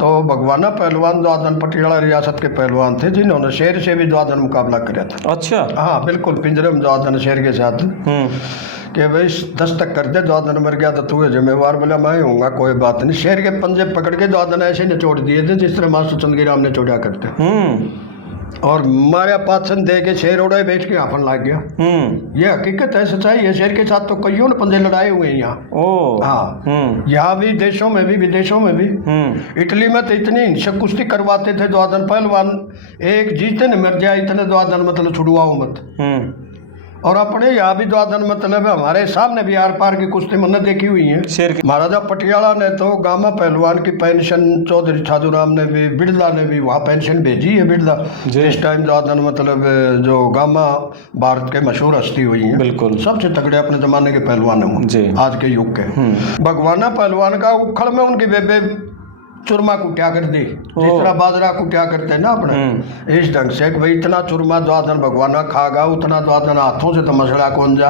तो भगवाना पहलवान द्वादन पटियाला रियासत के पहलवान थे जिन्होंने शेर से भी द्वादन मुकाबला किया था। अच्छा। हाँ बिल्कुल, पिंजरे में द्वादन शेर के साथ कि भाई 10 तक कर दे, द्वादन मर गया तो तू है जिम्मेवार। बोला मैं हूँगा, कोई बात नहीं। शेर के पंजे पकड़ के द्वादन ऐसे निचोड़ दिए थे जिस तरह मास्टर चंदगीराम ने चोड़ा करते। और मारा पाचन दे के शेर उड़े बैठ के आपन लग गया। ये हकीकत है, सच्चाई है। शेर के साथ तो कईयों ने पंजे लड़ाए हुए हैं यहाँ। हाँ, यहाँ भी, देशों में भी, विदेशों में भी। इटली में तो इतनी हिंसक कुश्ती करवाते थे द्वादन पहलवान, एक जीते न मर जाए इतने द्वादन मतलब छुड़वाओ मत। और अपने यहाँ भी द्वादन मतलब हमारे सामने भी आर पार की कुश्ती मैंने देखी हुई है। शेर की महाराजा पटियाला ने तो गामा पहलवान की पेंशन चौधरी छाजूराम ने भी, बिरला ने भी वहाँ पेंशन भेजी है। बिरला इस टाइम द्वादन मतलब जो गामा भारत के मशहूर हस्ती हुई है, बिल्कुल सबसे तगड़े अपने जमाने के पहलवान हैं आज के युग के। भगवाना पहलवान का उखड़ में उनकी बेबे चूरमा कुटिया कर दी, जिस तरह बाजरा कुटिया करते हैं ना अपने, इस ढंग से भाई इतना चूरमा द्वादन भगवाना खागा, उतना द्वादन हाथों से तो मसड़ा कौन जा।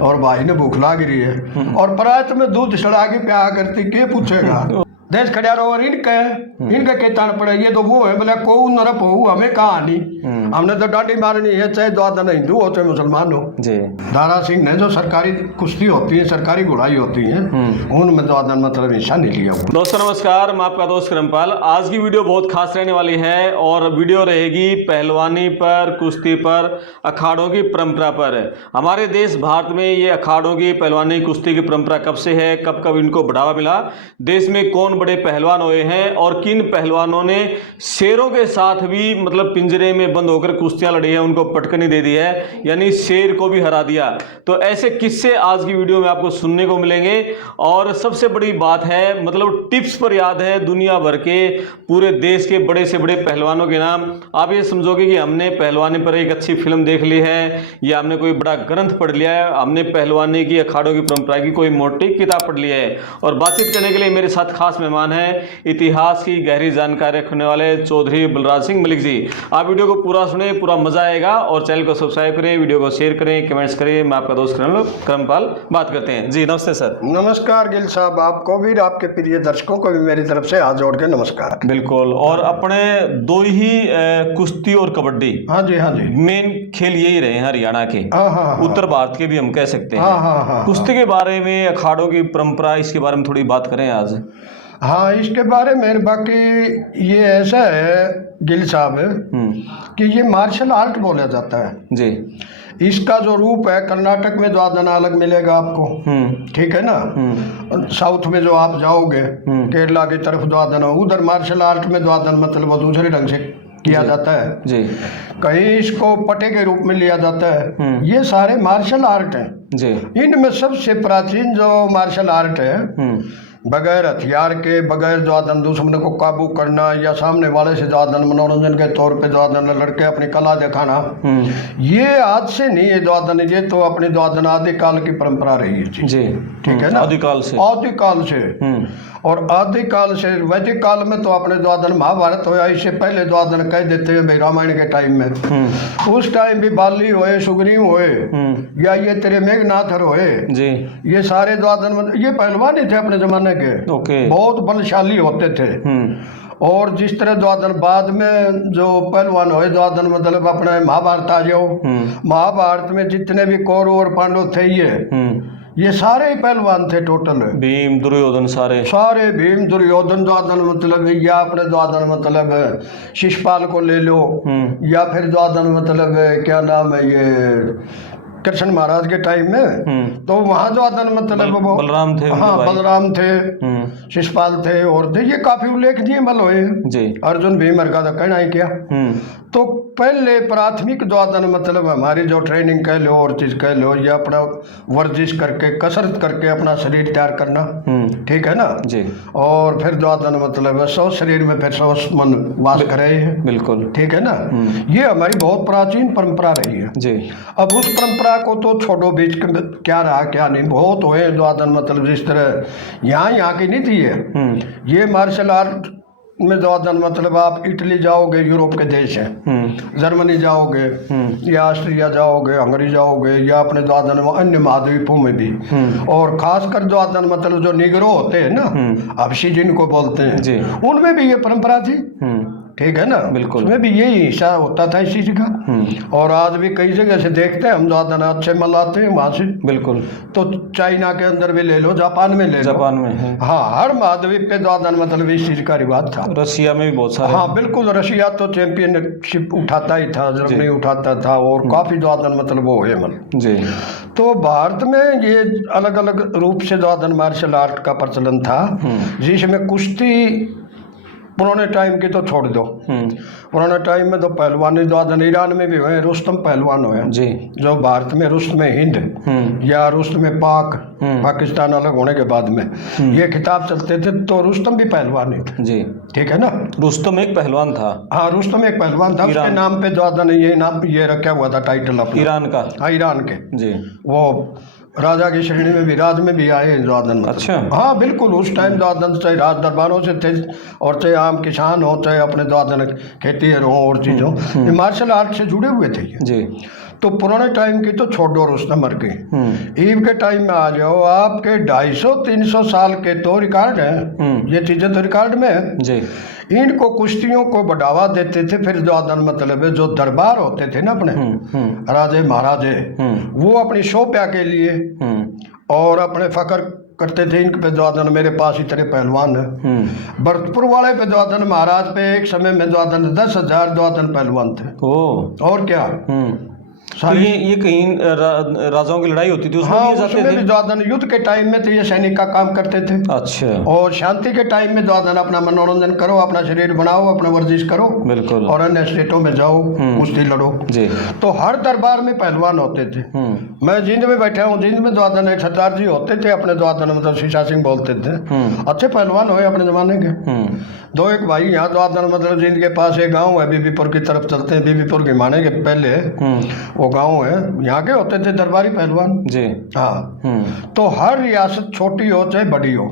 और भाई ने भूख लाग रही है और परात में दूध सड़ा के प्या करती, के पूछेगा। देश खड़ा रहो और इनके के तान पड़े, ये तो वो है बोले को नरप हो, हमें कहानी हमने तो डांडी मारनी है, चाहे द्वादन हिंदू हो चाहे मुसलमान हो। दारा सिंह ने जो सरकारी कुश्ती होती है, सरकारी घुड़ाई होती है, उनमें द्वादन मतलब हिस्सा नहीं लिया। दोस्तों नमस्कार, मैं आपका दोस्त करमपाल। आज की वीडियो बहुत खास रहने वाली है और वीडियो रहेगी पहलवानी पर, कुश्ती पर, अखाड़ों की परंपरा पर। हमारे देश भारत में ये अखाड़ों की, पहलवानी, कुश्ती की परंपरा कब से है, कब कब इनको बढ़ावा मिला, देश में कौन बड़े पहलवान हुए हैं और किन पहलवानों ने शेरों के साथ भी मतलब पिंजरे में बंद होकर कुश्तियां लड़ी है, उनको पटकनी दे दी है, यानी शेर को भी हरा दिया। तो ऐसे किस्से आज की वीडियो में आपको सुनने को मिलेंगे। और सबसे बड़ी बात है मतलब टिप्स पर याद है दुनिया भर के, पूरे देश के बड़े से बड़े पहलवानों के नाम। आप ये समझोगे कि हमने पहलवानी पर एक अच्छी फिल्म देख ली है या हमने कोई बड़ा ग्रंथ पढ़ लिया है, हमने पहलवानी की, अखाड़ों की परंपरा की कोई मोटी किताब पढ़ ली है। और बातचीत करने के लिए मेरे साथ खास मेहमान है, इतिहास की गहरी जानकारी रखने वाले चौधरी बलराज सिंह मलिक जी। आप वीडियो को पूरा सुने, पूरा मजा आएगा। और चैनल को सब्सक्राइब करें, वीडियो को शेयर करें, कमेंट्स करें। मैं आपका दोस्त करमपाल बात करते हैं जी। नमस्ते सर। नमस्कार गिल साहब, आपको भी, आपके प्रिय दर्शकों को भी मेरी तरफ से हाथ जोड़ के नमस्कार। बिल्कुल। और अपने दो ही कुश्ती और कबड्डी, हाँ जी मेन खेल यही रहे हैं हरियाणा के, उत्तर भारत के भी हम कह सकते हैं। कुश्ती के बारे में, अखाड़ों की परंपरा, इसके बारे में थोड़ी बात करें आज। हाँ, इसके बारे में बाकी ये ऐसा है गिल साहब कि ये मार्शल आर्ट बोला जाता है जी। इसका जो रूप है, कर्नाटक में द्वादन अलग मिलेगा आपको, ठीक है ना। साउथ में जो आप जाओगे केरला की तरफ द्वादन, उधर मार्शल आर्ट में द्वादन मतलब दूसरे ढंग से किया जाता है जी। कहीं इसको पटे के रूप में लिया जाता है। ये सारे मार्शल आर्ट हैं जी। इनमें सबसे प्राचीन जो मार्शल आर्ट है, बगैर हथियार के, बगैर द्वादन दुश्मन को काबू करना या सामने वाले से द्वादन मनोरंजन के तौर पे द्वादन लड़के अपनी कला दिखाना, ये आज से नहीं है द्वादन, ये तो अपनी द्वादन आदिकाल की परंपरा रही है जी। ठीक है ना, आदिकाल से। और आदिकाल से, वैदिक काल में तो अपने द्वादन महाभारत होया, इससे पहले द्वादन कह देते हैं भाई रामायण के टाइम में। उस टाइम भी बाली होए, सुग्रीव होए या ये तेरे मेघनाथ होए जी, ये सारे द्वादन ये पहलवान ही थे अपने जमाने के, बहुत बलशाली होते थे। और जिस तरह द्वादन बाद में जो पहलवान हुए द्वादन मतलब अपने महाभारत आ जाओ, महाभारत में जितने भी कौरव और पांडव थे ये सारे ही पहलवान थे टोटल। भीम, दुर्योधन, सारे भीम, दुर्योधन द्वादन मतलब, या अपने द्वादन मतलब शिशुपाल को ले लो, या फिर द्वादन मतलब क्या नाम है ये कृष्ण महाराज के टाइम में, तो वहाँ द्वादन मतलब बलराम थे। हाँ, बलराम थे, शिशुपाल थे और थे, ये काफी उल्लेखनीय बल हुए जी। अर्जुन भीम का तो कहना ही क्या। तो पहले प्राथमिक द्वादन मतलब हमारी जो ट्रेनिंग कह लो और चीज कह लो, ये अपना वर्जिश करके, कसरत करके अपना शरीर तैयार करना, ठीक है ना जी। और फिर द्वादन मतलब 100 शरीर में फिर 100 मन वास करे, बिल्कुल ठीक है ना। ये हमारी बहुत प्राचीन परंपरा रही है जी। अब उस परंपरा को तो छोड़ो, बीच क्या रहा क्या नहीं, बहुत हुए द्वादन मतलब जिस तरह यहाँ की नहीं थी ये मार्शल आर्ट में द्वादन मतलब आप इटली जाओगे, यूरोप के देश हैं, जर्मनी जाओगे या ऑस्ट्रिया जाओगे, हंगरी जाओगे, या अपने द्वादन में अन्य महाद्वीपों में भी, और खासकर द्वादन मतलब जो निगरो होते हैं ना, हबशी जिनको बोलते हैं, उनमें भी ये परंपरा थी। ठीक है ना, बिल्कुल। उसमें भी यही हिस्सा होता था इस चीज का। और आज भी कई जगह से देखते हैं हम, द्वादन अच्छे मनाते हैं वहां से। बिल्कुल। तो चाइना के अंदर भी ले लो, जापान में ले लो, जापान में है। हाँ, हर महाद्वीप पे द्वादन मतलब इस चीज का रिवाज था। रशिया में भी बहुत सारे। हाँ बिल्कुल, रशिया तो चैंपियनशिप उठाता ही था, जर्मनी उठाता था, और काफी द्वादन मतलब वो है मतलब जी। तो भारत में ये अलग अलग रूप से द्वादन मार्शल आर्ट का प्रचलन था, जिसमें कुश्ती पुराने टाइम की तो छोड़ दो, पुराने टाइम में तो पहलवानी द्वादन ईरान में भी हुए, रुस्तम पहलवान हुए जी, जो भारत में रुस्तम हिंद या रुस्तम पाक, पाकिस्तान अलग होने के बाद में ये खिताब चलते थे, तो रुस्तम भी पहलवान ही थे जी। ठीक है ना। रुस्तम एक पहलवान था। हाँ, रुस्तम एक पहलवान था, उसके नाम पे द्वादन ये नाम ये रखा हुआ था, टाइटल अपना, ईरान का। हाँ, ईरान के जी। वो राजा की श्रेणी में भी, राज में भी आए द्वादन। अच्छा। हाँ बिल्कुल, उस टाइम द्वादन चाहे राज दरबारों से थे, और चाहे आम किसान हो, चाहे अपने द्वादन खेतीहर हो और चीज़ों, ये मार्शल आर्ट से जुड़े हुए थे ये। जी। तो पुराने टाइम की तो छोड़ो, रुस्तम की, ईव के टाइम में आ जाओ, आपके 250-300 साल के तो रिकॉर्ड है, ये चीजें तो रिकॉर्ड में है जी। इनको कुश्तियों को बढ़ावा देते थे। फिर द्वादन मतलब है जो दरबार होते थे ना अपने राजे महाराजे, वो अपनी शोभा के लिए और अपने फकर करते थे इनके पे द्वादन, मेरे पास इतने पहलवान है। भरतपुर वाले पे द्वादन महाराज पे एक समय में द्वादन 10,000 द्वादन पहलवान थे। और क्या, तो ये कहीं राजाओं की लड़ाई होती थी उसमें हाँ, भी जाते उसमें थे? भी द्वादन युद्ध के टाइम में तो ये सैनिक का काम करते थे। अच्छा। और शांति के टाइम में द्वादन अपना मनोरंजन करो, अपना शरीर बनाओ, अपना वर्जिश करो, बिल्कुल, और अन्य स्टेटों में जाओ, कुश्ती लड़ो जी। तो हर दरबार में पहलवान होते थे। मैं जींद में बैठा हूँ, जींद में द्वादन एक सरदार जी होते थे अपने द्वादन, मतलब शीशा सिंह बोलते थे, अच्छे पहलवान हुए अपने जमाने के। दो एक भाई यहाँ द्वादन मतलब जींद के पास एक गाँव है, बीबीपुर की तरफ चलते हैं, बीबीपुर के माने के पहले वो गाँव है, यहाँ के होते थे दरबारी पहलवान जी। हाँ, तो हर रियासत छोटी हो चाहे बड़ी हो,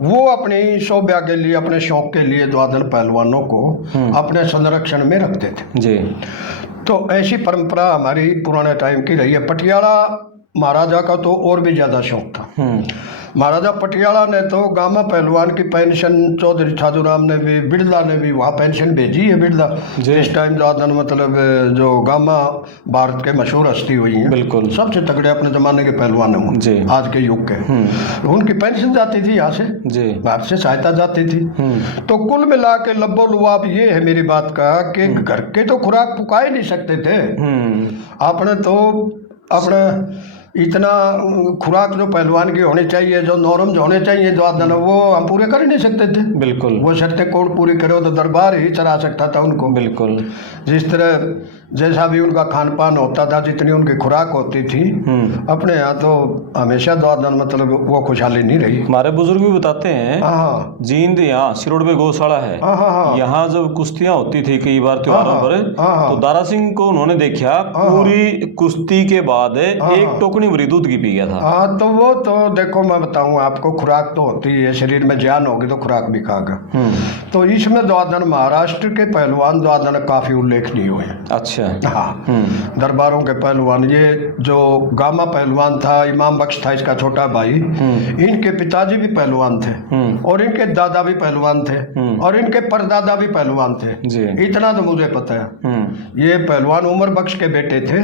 वो अपनी शोभा के लिए, अपने शौक के लिए द्वादन पहलवानों को अपने संरक्षण में रखते थे जी। तो ऐसी परंपरा हमारी पुराने टाइम की रही है। पटियाला महाराजा का तो और भी ज्यादा शौक था। महाराजा पटियाला ने तो गामा पहलवान की पेंशन चौधरी छाजूराम ने भी, बिरला ने भी वहाँ पेंशन भेजी है। बिरला इस टाइम द्वादन मतलब जो गामा भारत के मशहूर हस्ती हुई हैं, बिल्कुल सबसे तगड़े अपने जमाने के पहलवान हैं आज के युग के, उनकी पेंशन जाती थी यहाँ से जी, भारत से सहायता जाती थी। तो कुल मिला के लब्बो लुआब ये है मेरी बात का कि घर के तो खुराक पुका ही नहीं सकते थे आपने, तो अपने इतना खुराक जो पहलवान की होनी चाहिए, जो नॉर्म जो होने चाहिए द्वादन, वो हम पूरे कर ही नहीं सकते थे। बिल्कुल, वो शर्तें कोड पूरी करो तो दरबार ही चला सकता था उनको। बिल्कुल, जिस तरह जैसा भी उनका खान पान होता था, जितनी उनकी खुराक होती थी, अपने यहाँ तो हमेशा द्वादन मतलब वो खुशहाली नहीं रही। हमारे बुजुर्ग भी बताते हैं, जींद यहाँ सिरोड़ पे गौशाला है, यहाँ जब कुश्तियाँ होती थी कई बार त्योहारों पर, तो दारा सिंह को उन्होंने देखा पूरी कुश्ती के बाद एक टोकनी भरी दूध की पी गया था। हाँ, तो वो तो देखो मैं बताऊँ आपको, खुराक तो होती है, शरीर में जान होगी तो खुराक भी खागा। तो इसमें द्वादन महाराष्ट्र के पहलवान द्वादन काफी उल्लेखनीय हुए। अच्छा। हाँ, दरबारों के पहलवान, ये जो गामा पहलवान था, इमाम बख्श था इसका छोटा भाई, इनके पिताजी भी पहलवान थे और इनके दादा भी पहलवान थे और इनके परदादा भी पहलवान थे जी। इतना तो मुझे पता है। ये पहलवान उमर बख्श के बेटे थे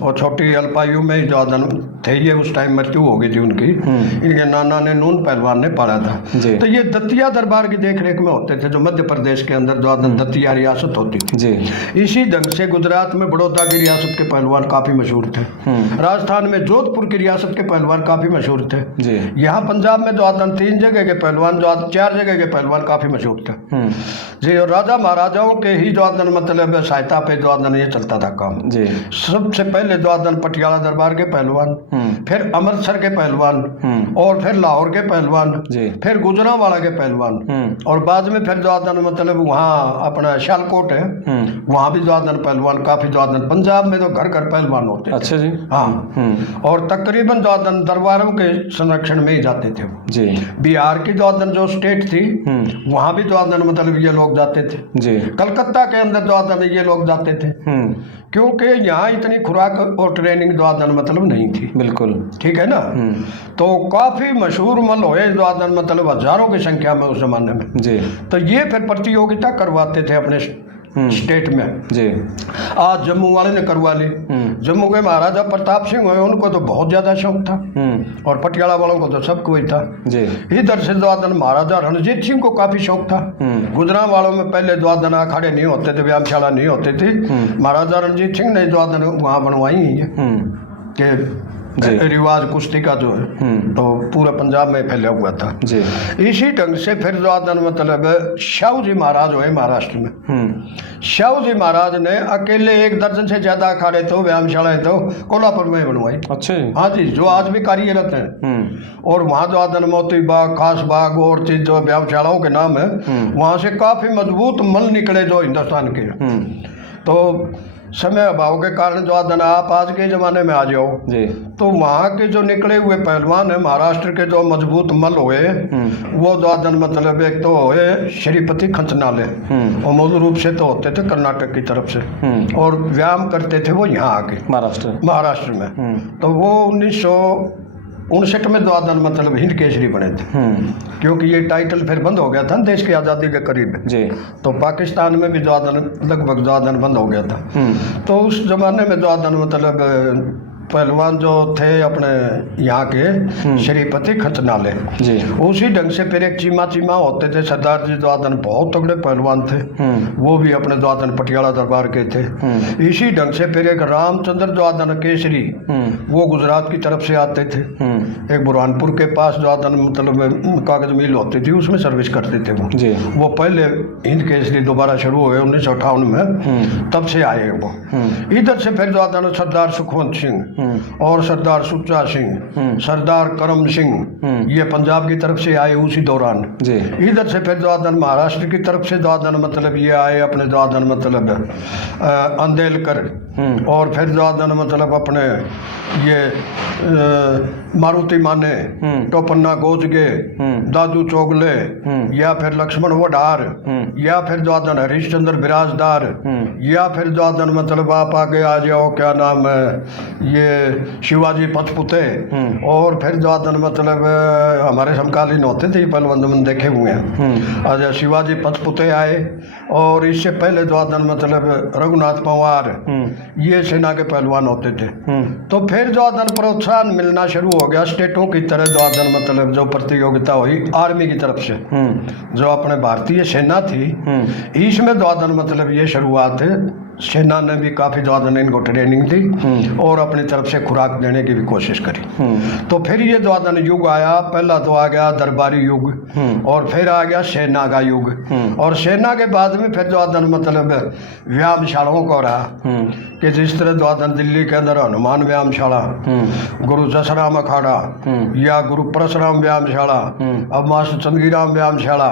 और छोटी अल्पायु में ही द्वादन थे ये, उस टाइम मृत्यु हो गई थी उनकी। इनके नाना ने नून पहलवान ने पाला था। तो ये दतिया दरबार की देखरेख में होते थे, जो मध्य प्रदेश के अंदर द्वादन दतिया रियासत होती थी जी। इसी ढंग से गुजरात में बड़ौदा की रियासत के पहलवान काफी मशहूर थे। राजस्थान में जोधपुर की रियासत के पहलवान काफी मशहूर थे जी। यहाँ पंजाब में द्वादन 3 जगह के पहलवान, 4 जगह के पहलवान काफी मशहूर थे जी। और राजा महाराजाओं के ही द्वादन मतलब सहायता पे द्वादन ये चलता था काम जी। सबसे पहले द्वादन पटियाला दरबार के पहलवान, फिर अमृतसर के पहलवान, और फिर लाहौर के पहलवान, फिर गुजरांवाला के पहलवान, और बाद में फिर फिर द्वादन मतलब वहाँ अपना सियालकोट है, वहाँ भी द्वादन पहलवान काफी द्वादन, पंजाब में तो घर घर पहलवान होते थे। अच्छा जी। हाँ, और तकरीबन द्वादन दरबारों के संरक्षण में ही जाते थे वो। जी बिहार की द्वादन जो स्टेट थी वहाँ भी द्वादन मतलब ये लोग जाते थे। जी। कलकत्ता के अंदर द्वादन ये लोग जाते थे, क्योंकि यहाँ इतनी खुराक और ट्रेनिंग द्वादन मतलब नहीं थी। बिल्कुल। ठीक है ना। तो काफी मशहूर मल हुए द्वादन मतलब हजारों की संख्या में उस जमाने में। जी तो ये फिर प्रतियोगिता करवाते थे अपने स्टेट में। जी। आज जम्मू वाले ने करवा ली। जम्मू के महाराजा प्रताप सिंह हुए, उनको तो बहुत ज्यादा शौक था, और पटियाला वालों को तो सबको ही था। जी। इधर से द्वादन महाराजा रणजीत सिंह को काफी शौक था। गुजरात वालों में पहले द्वादन अखाड़े नहीं होते थे, व्यायामशाला नहीं होते थे। महाराजा रणजीत सिंह ने द्वादन वहाँ बनवाई है कि रिवाज कुश्ती का जो है तो पूरा पंजाब में फैला हुआ था। जी। इसी ढंग से फिर द्वादन मतलब शाहू जी महाराज हुए महाराष्ट्र में। शाहू जी महाराज ने अकेले 1 दर्जन से ज्यादा अखाड़े तो व्यायामशालाएं तो कोल्हापुर में बनवाई। अच्छा जी। हाँ जी, जो आज भी कार्यरत हैं। और वहाँ द्वादन मोती बाग, खास बाग और चीज जो व्यायामशालाओं के नाम है, वहाँ से काफी मजबूत मल निकले जो हिंदुस्तान के। तो समय अभाव के कारण द्वादन आप आज के जमाने में आ जाओ जी, तो वहाँ के जो निकले हुए पहलवान है महाराष्ट्र के जो मजबूत मल हुए वो द्वादन मतलब एक तो हुए श्रीपति खंचनाले, और मूल रूप से तो होते थे कर्नाटक की तरफ से, और व्यायाम करते थे वो यहाँ आके महाराष्ट्र में। तो वो 1959 में द्वादन मतलब हिंद केसरी बने थे, क्योंकि ये टाइटल फिर बंद हो गया था देश की आज़ादी के करीब जी। तो पाकिस्तान में भी द्वादन लगभग द्वादन बंद हो गया था। तो उस जमाने में द्वादन मतलब पहलवान जो थे अपने यहाँ के श्रीपति खंचनाले जी, उसी ढंग से फिर एक चीमा होते थे सरदार जी द्वादन, बहुत तगड़े पहलवान थे, वो भी अपने द्वादन पटियाला दरबार के थे। इसी ढंग से फिर एक रामचंद्र द्वादन केसरी, वो गुजरात की तरफ से आते थे। एक बुरहानपुर के पास द्वादन मतलब कागज मिल होती थी, उसमें सर्विस करते थे वो जी। वो पहले हिंद केसरी दोबारा शुरू हुए 1958 में, तब से आए वो। इधर से फिर द्वादन सरदार सुखवंत सिंह और सरदार सुच्चा सिंह, सरदार करम सिंह, ये पंजाब की तरफ से आए उसी दौरान जी। इधर से फिर द्वादन महाराष्ट्र की तरफ से द्वादन मतलब ये आए अपने द्वादन मतलब अंदेलकर, और फिर द्वादन मतलब अपने ये मारुति माने, टोपन्ना गोजगे, दादू चोगले, या फिर लक्ष्मण वडार, या फिर द्वादन हरिश्चंद्र बिराजदार, या फिर द्वादन मतलब आप आगे आ जाओ क्या नाम है ये शिवाजी पचपुते, और फिर द्वादन मतलब हमारे समकालीन होते थे पहलवान देखे हुए हैं। आज शिवाजी पचपुते आए, और इससे पहले द्वादन मतलब रघुनाथ पवार, ये सेना के पहलवान होते थे। तो फिर द्वादन प्रोत्साहन मिलना शुरू हो गया स्टेटों की तरह। द्वादन मतलब जो प्रतियोगिता हुई आर्मी की तरफ से, जो अपने भारतीय सेना थी, इसमें द्वादन मतलब ये शुरुआत है। सेना ने भी काफ़ी द्वादन इनको ट्रेनिंग दी और अपनी तरफ से खुराक देने की भी कोशिश करी। तो फिर ये द्वादन युग आया। पहला तो आ गया दरबारी युग, और फिर आ गया सेना का युग, और सेना के बाद में फिर द्वादन मतलब व्यायामशालाओं को रहा कि जिस तरह द्वादन दिल्ली के अंदर हनुमान व्यायामशाला, गुरु जसराम अखाड़ा, या गुरु परशुराम व्यायामशाला, अब मास्टर चंदगीराम व्यायामशाला,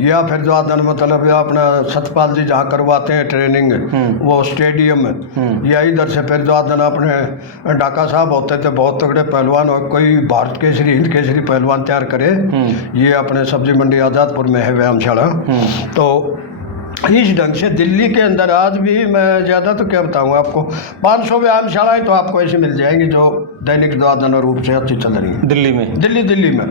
या फिर द्वादन मतलब अपना सतपाल जी जहाँ करवाते हैं ट्रेनिंग वो स्टेडियम, या इधर से फिर द्वादन अपने डाका साहब होते थे बहुत तगड़े पहलवान, और कोई भारत केसरी हिंद केसरी पहलवान तैयार करे, ये अपने सब्जी मंडी आज़ादपुर में है व्यायामशाला। तो इस ढंग से दिल्ली के अंदर आज भी मैं ज़्यादा तो क्या बताऊँ आपको, 500 व्यायामशालाएँ तो आपको ऐसी मिल जाएंगी जो दैनिक द्वादन रूप से अच्छी चल रही है दिल्ली में,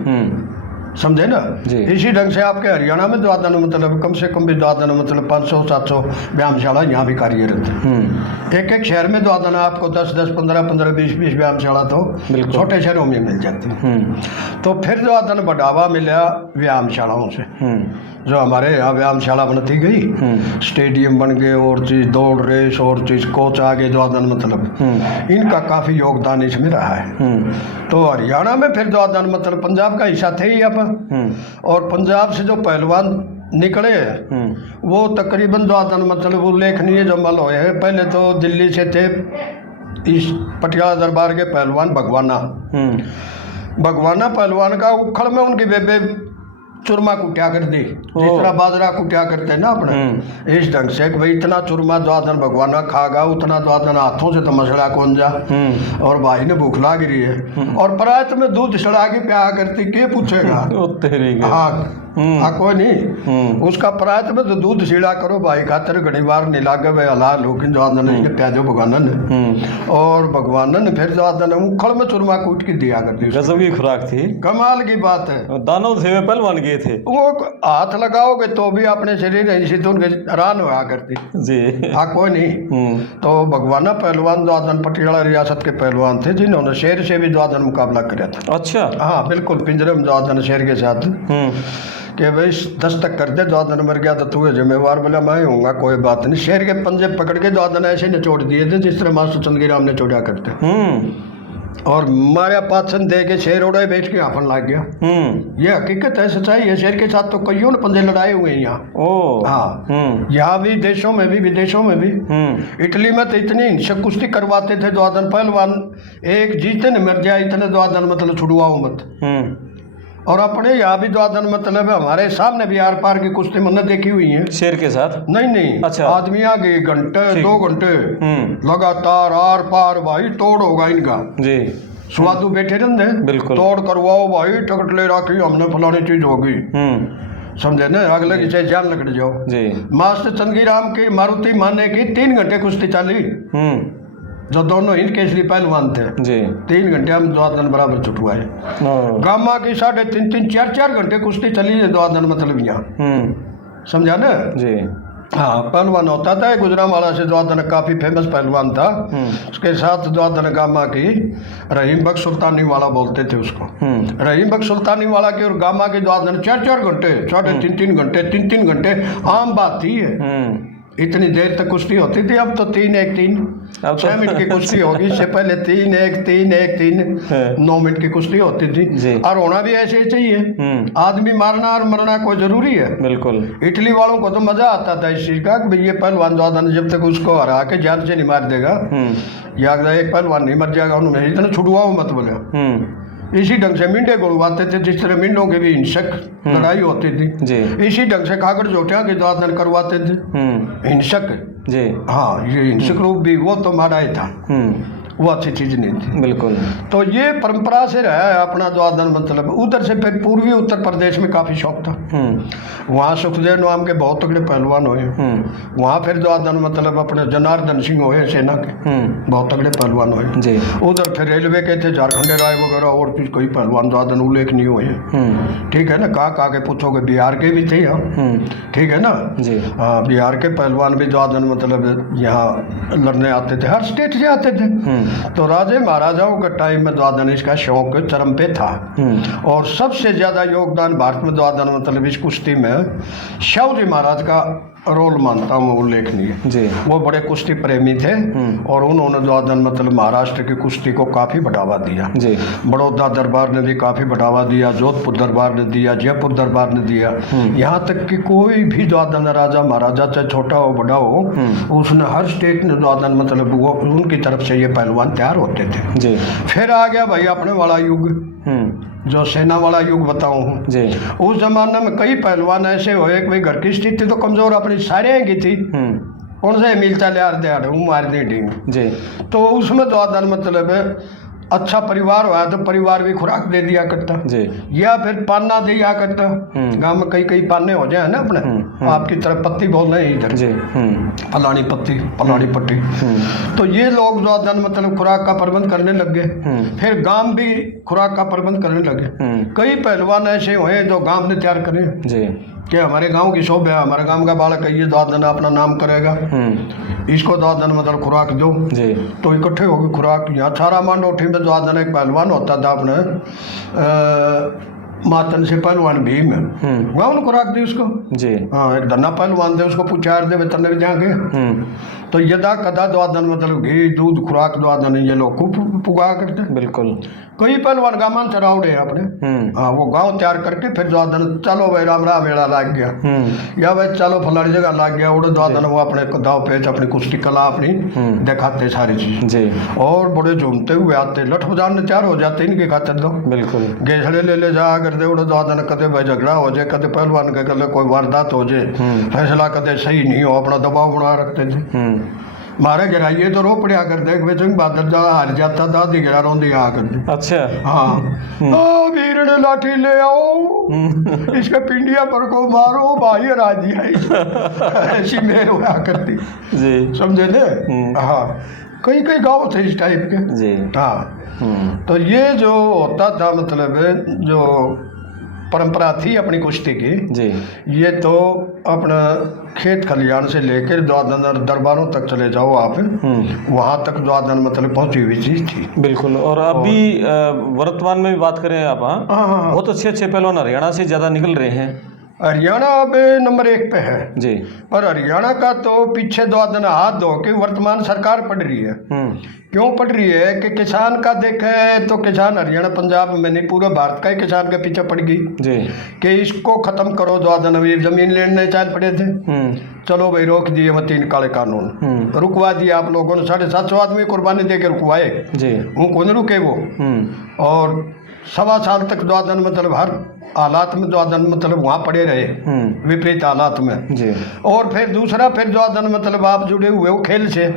समझे ना जी। इसी ढंग से आपके हरियाणा में द्वादन मतलब कम से कम भी द्वादन मतलब 500-700 व्यायामशाला यहाँ भी कार्यरत है। एक शहर में द्वादन आपको 10-10, 15-15, 20-20 व्यायामशाला तो छोटे शहरों में मिल जाती है। तो फिर द्वादन बढ़ावा मिला व्यायामशालाओं से, जो हमारे यहाँ व्यायामशाला बनती गई, स्टेडियम बन गए, और चीज़ दौड़ रेस और चीज़ कोच आ गए द्वादन मतलब, इनका काफ़ी योगदान इसमें रहा है। तो हरियाणा में फिर द्वादन मतलब पंजाब का हिस्सा थे ही अब, और पंजाब से जो पहलवान निकले हैं वो तकरीबन द्वादन मतलब उल्लेखनीय जो मल हुए हैं। पहले तो दिल्ली से थे इस पटियाला दरबार के पहलवान भगवाना पहलवान का उखड़ में उनकी बेबे चूरमा कुटिया कर दी, जिस तरह बाजरा कुटिया करते हैं ना अपने, इस ढंग से कि भाई इतना चूरमा द्वादन भगवान खागा, उतना द्वादन हाथों से तो मसला कौन जा। और भाई ने भूख लाग रही है और परात में दूध सड़ा के प्या करती, के पूछेगा। हाँ हाँ कोई नहीं, उसका परात में तो दूध सीड़ा करो भाई खातर घनी बार नहीं लागे भाई हलाल हो कि द्वादन प्याजो भगवान ने। और भगवान ने फिर द्वादन उखड़ में चूरमा कूट के दिया करती। गजब की खुराक थी, कमाल की बात है। दानव थे वे पहलवान गए थे, वो हाथ लगाओगे तो भी अपने शरीर ऐसी तो उनके हैरान हुआ करती जी। हाँ कोई नहीं। तो भगवान पहलवान द्वादन पटियाला रियासत के पहलवान थे जिन्होंने शेर से भी द्वादन मुकाबला किया था। अच्छा हाँ बिल्कुल, पिंजरे में द्वादन शेर के साथ कि भाई 10 तक कर दे, द्वादन मर गया तो तू है जिम्मेवार। बोला मैं हूँगा, कोई बात नहीं। शेर के पंजे पकड़ के द्वादन ऐसे निचोड़ दिए थे जिस तरह मास्टर चंदगीराम ने चोड़ा करते। और मारा पाचन दे के शेर उड़े बैठ के हाफन लग गया। ये हकीकत है, सच्चाई है। शेर के साथ तो कईयों ने पंजे लड़ाए हुए हैं यहाँ। हाँ यहाँ भी, देशों में भी, विदेशों में भी। इटली में तो इतनी हिंसक कुश्ती करवाते थे द्वादन पहलवान, एक जीते न मर जाए इतने द्वादन मतलब छुड़वाओ मत। और अपने यहाँ भी द्वादन मतलब हमारे सामने भी आर पार की कुश्ती मैंने देखी हुई है शेर के साथ। नहीं अच्छा। आदमी आगे घंटे 2 घंटे लगातार आर पार भाई तोड़ होगा इनका जी। स्वादु बैठे रहते बिल्कुल, तोड़ करवाओ भाई, टकट ले रखी हमने फलानी चीज होगी, समझे ना, अगले की चाहे जान लग जाओ जी। मास्टर चंदगीराम की मारुति माने की 3 घंटे कुश्ती चली, जो दोनों हिंद केसरी पहलवान थे जी। 3 घंटे हम द्वादन बराबर छुटवाए। गामा की 3.5 4 घंटे कुश्ती चली है द्वादन मतलब यहाँ, समझा ना जी। हाँ पहलवान होता था गुजरांवाला से, द्वादन काफी फेमस पहलवान था। उसके साथ द्वादन गामा की रहीम बख्श सुल्तानी वाला बोलते थे उसको, रहीम बख्श सुल्तानी वाला की और गामा की द्वादन 4 घंटे, 3.5 घंटे, 3 घंटे आम बात थी है। इतनी देर तक कुश्ती होती थी, अब तो 3-1-3 अब 6 मिनट की कुश्ती होगी, इससे पहले 3-1-3 9 मिनट की कुश्ती होती थी। और होना भी ऐसे ही चाहिए, आदमी मारना और मरना कोई जरूरी है बिल्कुल। इटली वालों को तो मजा आता था इस चीज का कि भाई ये पहलवान द्वादन जब तक उसको हरा के जान से नहीं मार देगा या एक पहलवान नहीं मर जाएगा, उन्होंने इतना छुड़वाओ मत बोले। इसी ढंग से मिंडे गुड़वाते थे, जिस तरह मिंडों के भी हिंसक लड़ाई होती थी, इसी ढंग से खाकर जोटिया के द्वादन करवाते थे हिंसक जी। हाँ ये हिंसक रूप भी वो तो मारा ही था, वो अच्छी चीज नहीं थी बिल्कुल। तो ये परंपरा से रहा है अपना द्वादन मतलब। उधर से फिर पूर्वी उत्तर प्रदेश में काफी शौक था, वहाँ सुखदेव नाम के बहुत तगड़े पहलवान हुए, वहाँ फिर द्वादन मतलब अपने जनार्दन सिंह हुए सेना के, बहुत तगड़े पहलवान हुए जी। उधर फिर रेलवे के थे झारखंडे राय वगैरह और भी कोई पहलवान द्वादन उल्लेखनीय हुए, ठीक है ना। कहाँ के पूछोगे, बिहार के भी थे यहाँ, ठीक है ना जी। हाँ बिहार के पहलवान भी द्वादन मतलब यहाँ लड़ने आते थे, हर स्टेट से आते थे। तो राजे महाराजाओं के टाइम में द्वादन इसका शौक चरम पे था। और सबसे ज्यादा योगदान भारत में द्वादन मतलब इस कुश्ती में शिवाजी महाराज का रोल मानता हूँ उल्लेखनीय जी। वो बड़े कुश्ती प्रेमी थे और उन्होंने द्वादन मतलब महाराष्ट्र की कुश्ती को काफी बढ़ावा दिया जी। बड़ौदा दरबार ने भी काफी बढ़ावा दिया, जोधपुर दरबार ने दिया, जयपुर दरबार ने दिया, यहाँ तक कि कोई भी द्वादन राजा महाराजा चाहे छोटा हो बड़ा हो, उसने हर स्टेट ने द्वादन मतलब वो उनकी तरफ से ये पहलवान तैयार होते थे जी। फिर आ गया भाई अपने वाला युग, जो सेना वाला युग बताऊं जी। उस जमाने में कई पहलवान ऐसे हुए कि भाई घर की स्थिति तो कमजोर अपनी सारे की थी, उनसे मिलता लियार दिहाड़ मार दी जी। तो उसमें द्वादन मतलब अच्छा परिवार हुआ तो परिवार भी खुराक दे दिया करता जी। या फिर पाना दिया करता, गांव में कई पाने हो जाए ना अपने, आपकी तरफ पत्ती बोल रहे इधर जी, फलानी पत्ती फलानी पट्टी। तो ये लोग द्वादन मतलब खुराक का प्रबंध करने लग गए, फिर गांव भी खुराक का प्रबंध करने लगे। कई पहलवान ऐसे हुए जो गांव ने तैयार करे जी, कि हमारे गांव की शोभा है, हमारे गांव का बालक है, ये द्वादन अपना नाम करेगा, इसको द्वादन मतलब खुराक दो जी। तो इकट्ठे हो गए खुराक। यहाँ छारा मांडोठी में द्वादन एक पहलवान होता था अपने मातन से पहलवान भीम गाँव ने खुराक दी उसको जी। हाँ एक धन्ना पहलवान थे, उसको पुचार दे वेतन भी जाके। तो यदा कदा द्वादन मतलब घी दूध खुराक द्वादन ये लोग खूब पुगा करते बिल्कुल। कई पहलवान गामान चरावड़े अपने, हाँ वो गांव तैयार करके फिर द्वादन चलो भाई राम राम वेला लाग गया, या भाई चलो फलानी जगह लाग गया, उड़े द्वादन वो अपने दाव पेच अपनी कुश्ती कला अपनी दिखाते सारी चीज जी। और बड़े झूमते हुए आते, लठ बजाने तैयार हो जाते इनके खातिर तो बिल्कुल। गेसड़े ले जा कर दे उड़े दो दिन कदे भाई झगड़ा हो जाए, कदे पहलवान के गले कोई वारदात हो जाए, फैसला कदे सही नहीं हो, अपना दबाव बना रखते थे। मारे गिराइए तो रो पड़िया कर दे भाई तुम बादल जा हार जाता था आधी गिरा रोंदी आ कर दे। अच्छा। हाँ वीर ने लाठी ले आओ, इसके पिंडिया पर को मारो, भाई राजी है। ऐसी मेर हुआ करती जी, समझे ने। हाँ कई कई गाँव थे इस टाइप के जी। हाँ। तो ये जो होता था मतलब जो परंपरा थी अपनी कुश्ती की जी, ये तो अपना खेत खलियान से लेकर द्वादन दरबारों तक चले जाओ आप, वहाँ तक द्वादन मतलब पहुंची हुई चीज थी। बिल्कुल। और अभी वर्तमान में भी बात करें आप, हाँ, बहुत अच्छे अच्छे पहलवान हरियाणा से ज़्यादा निकल रहे हैं। हरियाणा अब नंबर 1 पे है जी, पर हरियाणा का तो पीछे द्वादन हाथ धो के वर्तमान सरकार पढ़ रही है। क्यों पढ़ रही है कि किसान का देखे तो किसान हरियाणा पंजाब में नहीं पूरे भारत का ही किसान के पीछे पड़ गई जी, कि इसको खत्म करो द्वादन। अभी जमीन लेने चाल पड़े थे, चलो भाई रोक दिए वो 3 काले कानून, रुकवा दिए आप लोगों ने, 750 आदमी कुर्बानी दे के रुकवाए जी, वो कौन रुके वो। और 1.25 साल तक द्वादन मतलब हर हालात में द्वादन मतलब वहाँ पड़े रहे, विपरीत हालात में जी। और फिर दूसरा फिर द्वादन मतलब आप जुड़े हुए हो खेल से,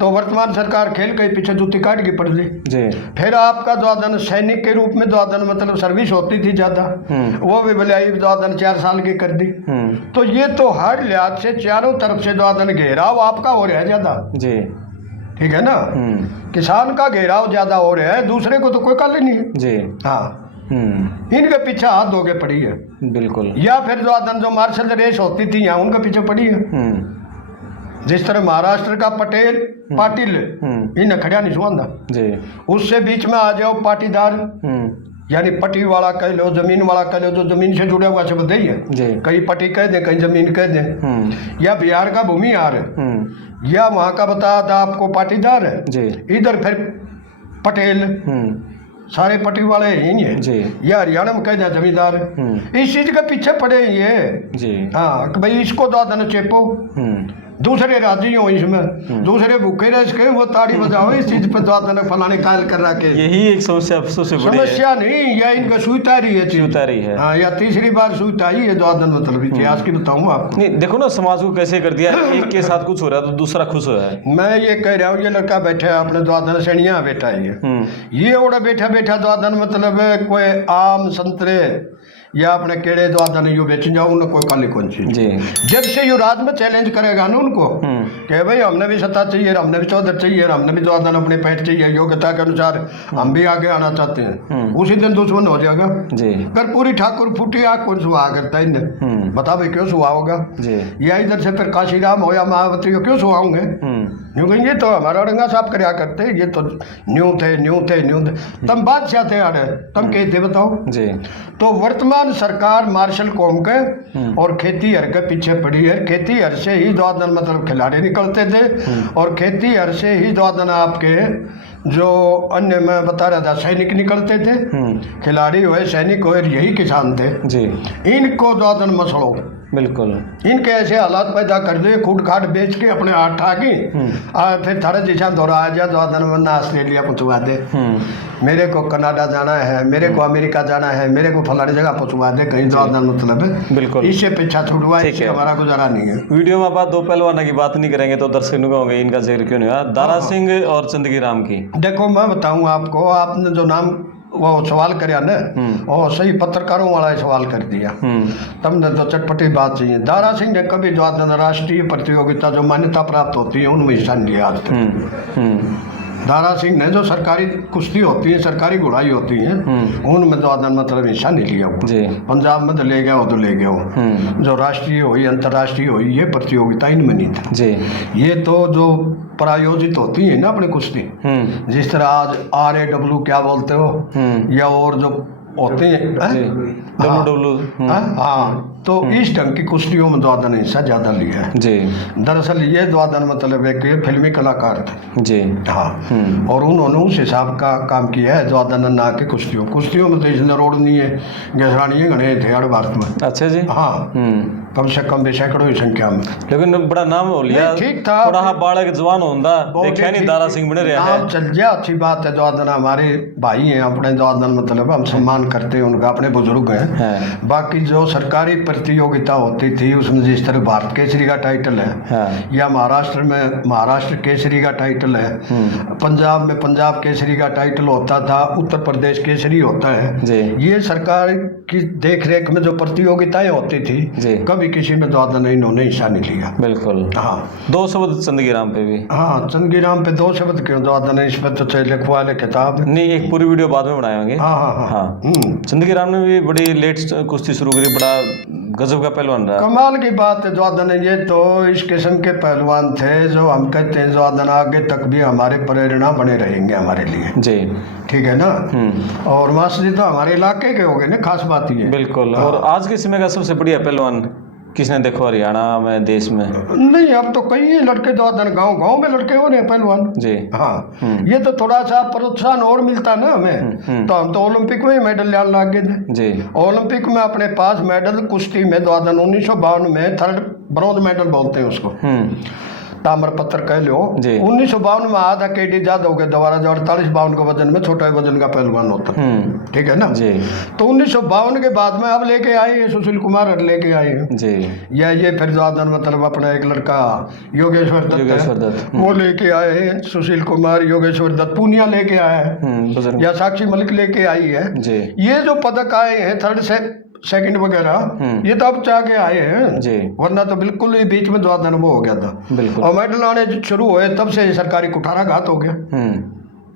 तो वर्तमान सरकार खेल के पीछे जूती काट के पड़ ली जी। फिर आपका द्वादन सैनिक के रूप में द्वादन मतलब सर्विस होती थी ज़्यादा, वो भी भलाई द्वादन 4 साल की कर दी। तो ये तो हर लिहाज से चारों तरफ से द्वादन घेराव आपका हो रहा है ज़्यादा जी, ठीक है ना। किसान का घेराव ज़्यादा हो रहा है, दूसरे को तो कोई कल ही नहीं है जी। हाँ इनके पीछे हाथ धो के पड़ी है बिल्कुल। या फिर द्वादन जो मार्शल रेस होती थी यहाँ उनके पीछे पड़ी है। जिस तरह महाराष्ट्र का पटेल पाटिल इन खड़िया नहीं सुहांदा जी, उससे बीच में आ जाओ पाटीदार, यानी पट्टी वाला कह लो, जमीन वाला कह लो, जो जमीन से जुड़ा हुआ सब ही है, कहीं पट्टी कह दे कहीं जमीन कह दे। या बिहार का भूमिहार है, या वहाँ का बता था आपको पाटीदार है जी, इधर फिर पटेल, सारे पट्टी वाले ही है जी। या हरियाणा में कह जाए जमींदार, इस चीज के पीछे पड़े ये जी। हाँ कि भाई इसको द्वादन चेपो, दूसरे राजी हो इसमें, दूसरे भूखे रह सके वो ताड़ी बजाओ, इस चीज पे द्वादन फलाने कायल कर रखे। यही एक समस्या सबसे बड़ी समस्या नहीं, या इनका सुईतारी है, सुईतारी है। हाँ, या तीसरी बार सुईताई है द्वादन मतलब इतिहास की बताऊँ आपको। नहीं देखो ना समाज को कैसे कर दिया, एक के साथ कुछ हो रहा है तो दूसरा खुश हो रहा है। मैं ये कह रहा हूँ ये लड़का बैठा है अपने द्वादन श्रेणियाँ बैठा है, ये ओड़ा बैठा बैठा द्वादन मतलब कोई आम संतरे या अपने केड़े द्वादन यू बेच जाओ उन्हें कोई काली कौन सी जी। जब से यू राज में चैलेंज करेगा ना उनको कि भाई हमने भी सत्ता चाहिए, हमने भी चौधर चाहिए, हमने भी द्वादन अपने पैठ चाहिए, योग्यता के अनुसार हम भी आगे आना चाहते हैं, उसी दिन दुश्मन हो जाएगा जी। कर्पूरी ठाकुर फूटी आग कौन सुहा करता है इन्हें, बता भाई क्यों सुहा होगा जी। या इधर से फिर काशीराम हो या महावती हो क्यों सुहाओगे, यूँ कहेंगे तो हमारा औरंगा साहब करया करते, ये तो न्यू थे तम बादशाह थे यार, तम के थे बताओ जी। तो वर्तमान सरकार मार्शल कौम के और खेती हर के पीछे पड़ी है। खेती हर से ही द्वादन मतलब खिलाड़ी निकलते थे, और खेती हर से ही द्वादन आपके जो अन्य मैं बता रहा था सैनिक निकलते थे, खिलाड़ी हुए सैनिक हुए यही किसान थे जी। इनको द्वादन मसलो बिल्कुल, इनके ऐसे हालात पैदा कर दे, खूट खाट बेच के अपने हाथ ठाकी और फिर थारे जैसा दौरा आ जा द्वादन वरना ऑस्ट्रेलिया पहुँचवा दे, मेरे को कनाडा जाना है, मेरे को अमेरिका जाना है, मेरे को फलानी जगह पहुँचवा दे, कहीं द्वादन मतलब है बिल्कुल, इससे पीछा छुड़वा, इससे हमारा गुजारा नहीं है। वीडियो में आप 2 पहलवानों की बात नहीं करेंगे तो दर्शकों को होंगे इनका जिक्र क्यों नहीं हुआ, दारा सिंह और चंदगी राम की। देखो मैं बताऊँ आपको, आपने जो नाम वो सवाल करया ना, और सही पत्रकारों वाला सवाल कर दिया, तुमने तो चटपटी बात चाहिए। दारा सिंह ने कभी द्वादन राष्ट्रीय प्रतियोगिता जो मान्यता प्राप्त होती है उनमें हिस्सा नहीं लिया आज तक। दारा सिंह ने जो सरकारी कुश्ती होती है, सरकारी घुड़ाई होती है, उनमें द्वादन मतलब हिस्सा नहीं लिया हुआ। पंजाब में तो ले गया हो तो ले गया हो, जो राष्ट्रीय हुई अंतर्राष्ट्रीय हुई ये प्रतियोगिता इनमें नहीं था जी। ये तो जो प्रायोजित होती है ना अपनी कुश्ती, जिस तरह आज RAW क्या बोलते हो, या और जो होती है WW, हाँ तो इस ढंग की कुश्तियों में द्वादन ने हिस्सा ज़्यादा लिया है जी। दरअसल ये द्वादन मतलब एक फिल्मी कलाकार थे जी। हाँ, और उन्होंने उस हिसाब का काम किया है द्वादन ना के कुश्तियों में तो इसने रोड नहीं है गहरानी घने थे हर भारत में। अच्छा जी। हाँ, कम से कम सैकड़ों की संख्या में। लेकिन बड़ा नाम हो लिया, नहीं, ठीक था। थोड़ा बालक जवान होंदा देखा नहीं दारा सिंह बने रहा है। नाम चल गया, अच्छी बात है। द्वादन हमारे भाई हैं अपने, द्वादन मतलब हम सम्मान करते हैं उनका, अपने बुजुर्ग हैं। बाकी जो सरकारी प्रतियोगिता होती थी उसमें जिस तरह भारत केसरी का टाइटल है या महाराष्ट्र में महाराष्ट्र केसरी का टाइटल है, पंजाब में पंजाब केसरी का टाइटल होता था, उत्तर प्रदेश केसरी होता है। ये सरकार की देख रेख में जो प्रतियोगिताएं होती थी कभी किसी में द्वादन इन्होंने हिस्सा नहीं लिया। बिल्कुल। हाँ, 2 शब्द चंदगीराम पे भी। हाँ, चंदगीराम पे 2 शब्द क्यों, द्वादन इस पर तो लिखवा ले किताब। नहीं, एक पूरी वीडियो बाद में बनाए होंगे। हाँ। चंदगीराम ने भी बड़ी लेट कुश्ती शुरू करी, बड़ा गजब का पहलवान रहा। कमाल की बात है द्वादन, ये तो इस किस्म के पहलवान थे जो हम कहते हैं द्वादन आगे तक भी हमारे प्रेरणा बने रहेंगे हमारे लिए जी। ठीक है ना। और मास्टर जी तो हमारे इलाके के हो गए ना, खास बात ये। बिल्कुल। और आज के समय का सबसे बढ़िया पहलवान किसने देखो हरियाणा में, देश में? नहीं, अब तो कई लड़के द्वादन गांव में लड़के हो रहे हैं पहलवान जी। हाँ, ये तो थोड़ा सा प्रोत्साहन और मिलता ना हमें, तो हम तो ओलंपिक में ही मेडल लाने लग गए थे जी। ओलंपिक में अपने पास मेडल कुश्ती में द्वादन 1952 में 3rd ब्रॉन्ज मेडल बोलते हैं उसको, ताम्रपत्र कह लो। 1952 में आधा केडी ज्यादा हो गया दोबारा, जो 48-52 के वजन में छोटा वजन का पहलवान होता है। ठीक है ना जी। तो 1952 के बाद में अब लेके आए हैं सुशील कुमार लेके आए हैं जी। या ये फिर द्वादन मतलब अपना एक लड़का योगेश्वर दत्त, वो लेके आए हैं। सुशील कुमार, योगेश्वर दत्त, पूनिया लेके आया है, या साक्षी मलिक लेके आई है जी। ये जो पदक आए हैं 3rd सेकंड वगैरह, ये तो अब जाके आए हैं जी, वरना तो बिल्कुल ही बीच में द्वादन वो हो गया था। और मेडल आने शुरू हुए तब से सरकारी कुठाराघात हो गया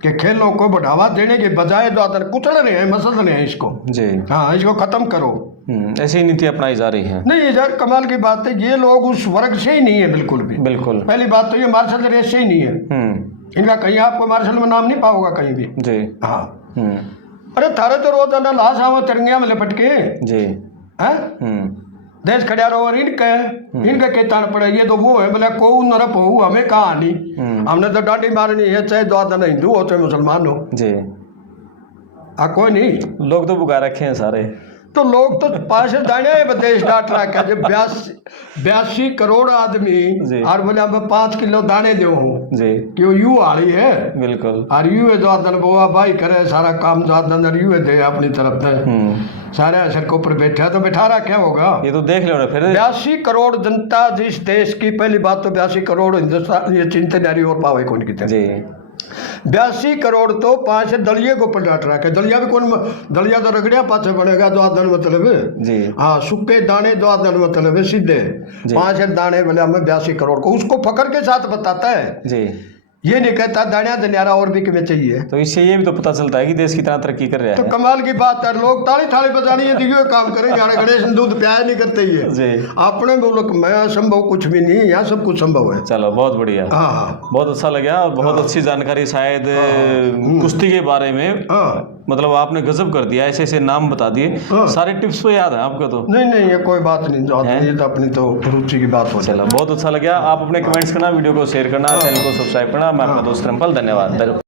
कि खेलों को बढ़ावा देने के बजाय द्वादन कुचल रहे हैं, मसल रहे हैं इसको जी। हाँ, इसको खत्म करो, ऐसी नीति अपनाई जा रही है। नहीं यार, कमाल की बात है, ये लोग उस वर्ग से ही नहीं है बिल्कुल भी। बिल्कुल। पहली बात तो ये मार्शल रेस से ही नहीं है इनका, कहीं आपको मार्शल में नाम नहीं पाओगा कहीं भी जी। हाँ, अरे थारे तो रोजाना लाश आवा तिरंगिया में लपट के जी है, देश खड़ा रहो। इनका के तान पड़े, ये तो वो है बोले को नरप हो, हमें कहा नहीं, हमने तो डांडी मारनी है, चाहे द्वादन हिंदू हो चाहे मुसलमान हो जी। कोई नहीं, लोग तो बुका रखे हैं सारे, तो लोग तो पास दाने देश डांट रखा है। 82 करोड़ आदमी और बोले मैं 5 किलो दाने दो जी, क्यों यू आड़ी है। बिल्कुल। और यू है द्वादन बोआ भाई करे सारा काम, द्वादन यू है दे अपनी तरफ से सारे असर को ऊपर बैठा तो बैठा रहा, क्या होगा ये तो देख लो ना फिर। 82 करोड़ जनता जिस देश की, पहली बात तो 82 करोड़ हिंदुस्तान ये चिंता नारी और पावे कौन की जी। 82 करोड़ तो 5 दलिया को ऊपर डांट रहा है। दलिया भी कौन, दलिया तो रगड़िया पाछे बनेगा द्वादन मतलब जी। हाँ, सूखे दाने द्वादन मतलब है सीधे 5 दाने बोले हमें 82 करोड़ को, उसको फकर के साथ बताता है जी। ये नहीं कहता दानिया दनियारा और भी किमें चाहिए। तो इससे ये भी तो पता चलता है कि देश कितना तरक्की कर रहा है। तो कमाल की बात है, लोग ताली थाली बजानी है दिखे काम करेंगे, यार गणेश दूध प्यार नहीं करते ये जी। अपने मुल्क में असंभव कुछ भी नहीं, यहाँ सब कुछ संभव है। चलो, बहुत बढ़िया। हाँ, बहुत अच्छा लगा, बहुत अच्छी जानकारी शायद कुश्ती के बारे में, मतलब आपने गजब कर दिया, ऐसे ऐसे नाम बता दिए, सारे टिप्स तो याद है आपको? तो नहीं, ये कोई बात नहीं, ये तो अपनी तो रुचि की बात हो। चलो, बहुत अच्छा लगा। आप अपने कमेंट्स करना, वीडियो को शेयर करना, चैनल को सब्सक्राइब करना। मैं आपका दोस्त रिम्पल, धन्यवाद।